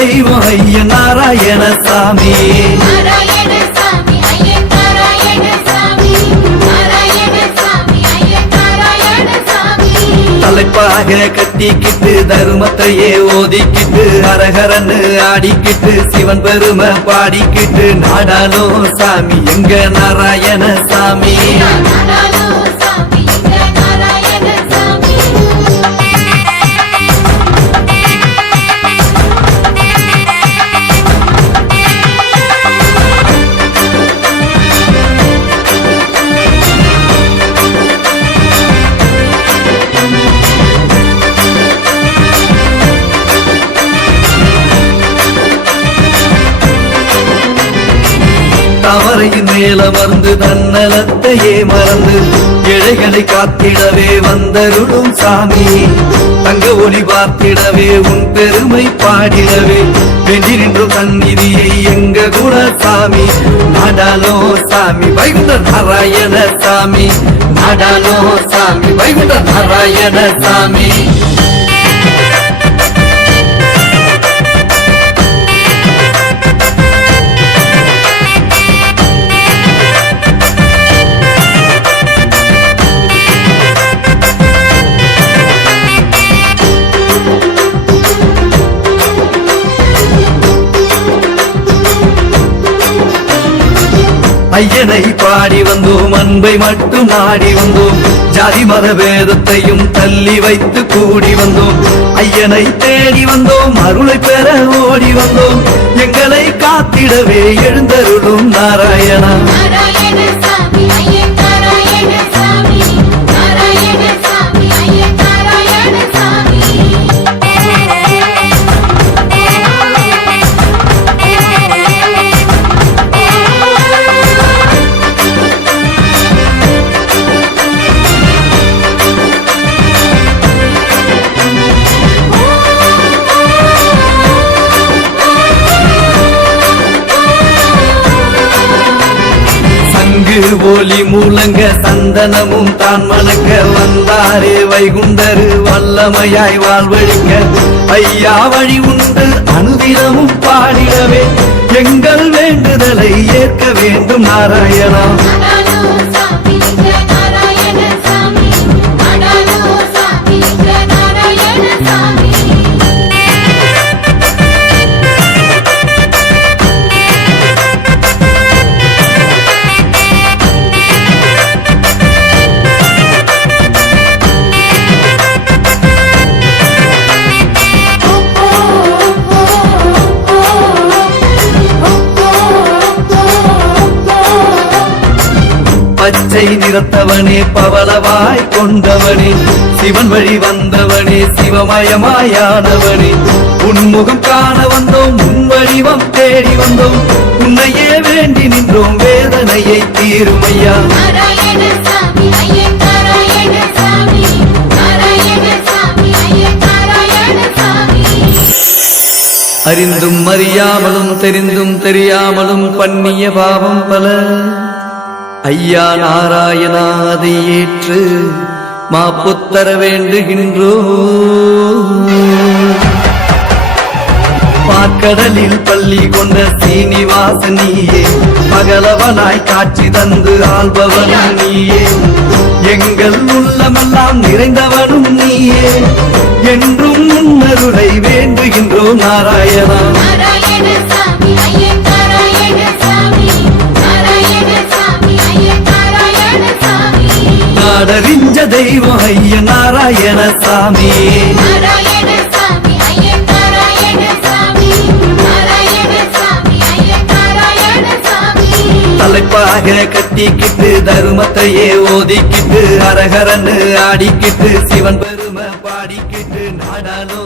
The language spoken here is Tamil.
சாமி ஐயன் நாராயண சாமி தலைப்பாக கட்டிக்கிட்டு தருமத்தையே ஓதிக்கிட்டு அரகரன்னு ஆடிக்கிட்டு சிவன் பெருமை பாடிக்கிட்டு நாடாலோ சாமி எங்க நாராயண சாமி தவறையின் மேல மறந்து தன்னலத்தையே மறந்து இழைகளை காத்திடவே வந்தருளும் சாமி. தங்க ஒளி பார்த்திடவே உன் பெருமை பாடிடவே. வென்றி நின்று தன்னிதியை எங்க குணசாமி நாடாலோ சாமி வைகுண்ட நாராயண சாமி. நாடாலோ சாமி வைகுண்ட நாராயண சாமி. ஐயனை பாடி வந்தோம் அன்பை மட்டும் நாடி வந்தோம். ஜாதி மத வேதத்தையும் தள்ளி வைத்து கூடி வந்தோம். ஐயனை தேடி வந்தோம் அருளை பெற ஓடி வந்தோம். எங்களை காத்திடவே எழுந்தருளும் நாராயணா சங்கு ஒலி மூலங்க சந்தனமும் தான் மணக்க வந்தாரே வைகுண்டரு வல்லமையாய் வாழ்வழிக்க. ஐயா வழி உண்டு அனுதினமும் பாடிடவே. எங்கள் வேண்டுதலை ஏற்க வேண்டும் நாராயணா. பச்சை நிறத்தவனே பவளவாய் கொண்டவனே. சிவன் வழி வந்தவனே சிவமயமாயானவனே உன்முகம் காண வந்தோம் உன் வடிவம் தேடி வந்தோம். உன்னையே வேண்டி நின்றோம் வேதனையை தீருமையா அறிந்தும் அறியாமலும் தெரிந்தும் தெரியாமலும் பண்ணிய பாவம் பல. ஐயா நாராயணா அதை ஏற்று மாப்புத்தர வேண்டுகின்றோ பாக்கடலில் பள்ளி கொண்ட சீனிவாசனியே மகளவனாய் காட்சி தந்து ஆள்பவனும் நீயே. எங்கள் உள்ளமெல்லாம் நிறைந்தவனும் நீயே. என்றும் முன்னருளை வேண்டுகின்றோம் நாராயணா. நாராயண சாமி தலைப்பாக கட்டிக்கிட்டு தருமத்தையே ஓதிக்கிட்டு அரகரன்னு ஆடிக்கிட்டு சிவன் பெருமை பாடிக்கிட்டு நாடாலும்